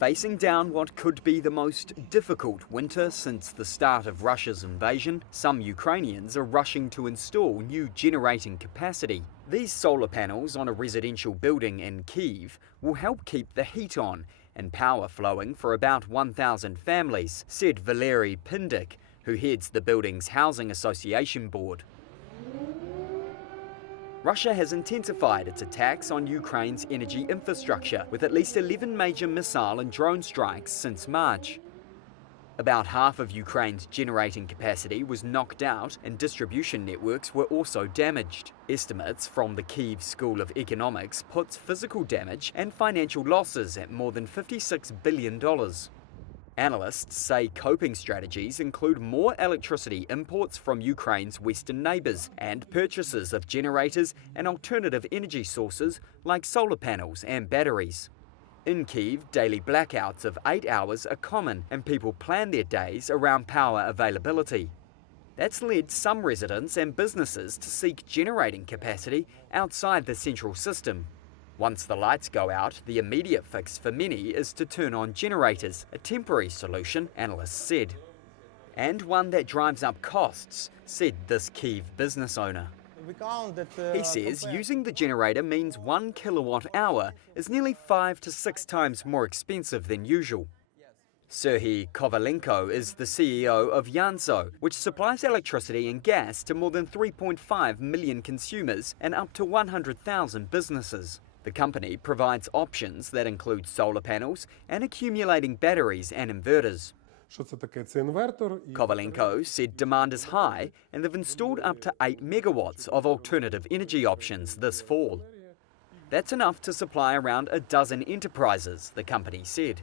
Facing down what could be the most difficult winter since the start of Russia's invasion, some Ukrainians are rushing to install new generating capacity. These solar panels on a residential building in Kyiv will help keep the heat on and power flowing for about 1,000 families, said Valery Pindyk, who heads the building's Housing Association board. Russia has intensified its attacks on Ukraine's energy infrastructure, with at least 11 major missile and drone strikes since March. About half of Ukraine's generating capacity was knocked out and distribution networks were also damaged. Estimates from the Kyiv School of Economics puts physical damage and financial losses at more than $56 billion. Analysts say coping strategies include more electricity imports from Ukraine's western neighbours and purchases of generators and alternative energy sources like solar panels and batteries. In Kyiv, daily blackouts of 8 hours are common and people plan their days around power availability. That's led some residents and businesses to seek generating capacity outside the central system. Once the lights go out, the immediate fix for many is to turn on generators, a temporary solution, analysts said. And one that drives up costs, said this Kyiv business owner. He says using the generator means 1 kilowatt hour is nearly 5 to 6 times more expensive than usual. Serhiy Kovalenko is the CEO of Yanso, which supplies electricity and gas to more than 3.5 million consumers and up to 100,000 businesses. The company provides options that include solar panels and accumulating batteries and inverters. Kovalenko said demand is high and they've installed up to 8 megawatts of alternative energy options this fall. That's enough to supply around a dozen enterprises, the company said.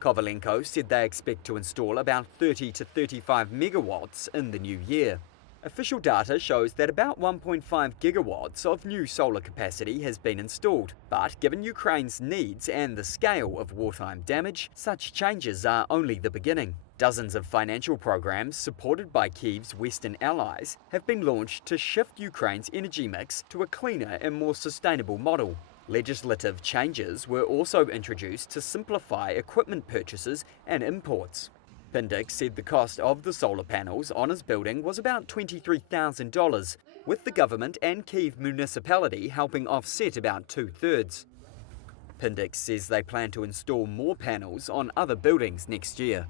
Kovalenko said they expect to install about 30 to 35 megawatts in the new year. Official data shows that about 1.5 gigawatts of new solar capacity has been installed, but given Ukraine's needs and the scale of wartime damage, such changes are only the beginning. Dozens of financial programs supported by Kyiv's Western allies have been launched to shift Ukraine's energy mix to a cleaner and more sustainable model. Legislative changes were also introduced to simplify equipment purchases and imports. Pindyk said the cost of the solar panels on his building was about $23,000, with the government and Kyiv municipality helping offset about 2/3. Pindyk says they plan to install more panels on other buildings next year.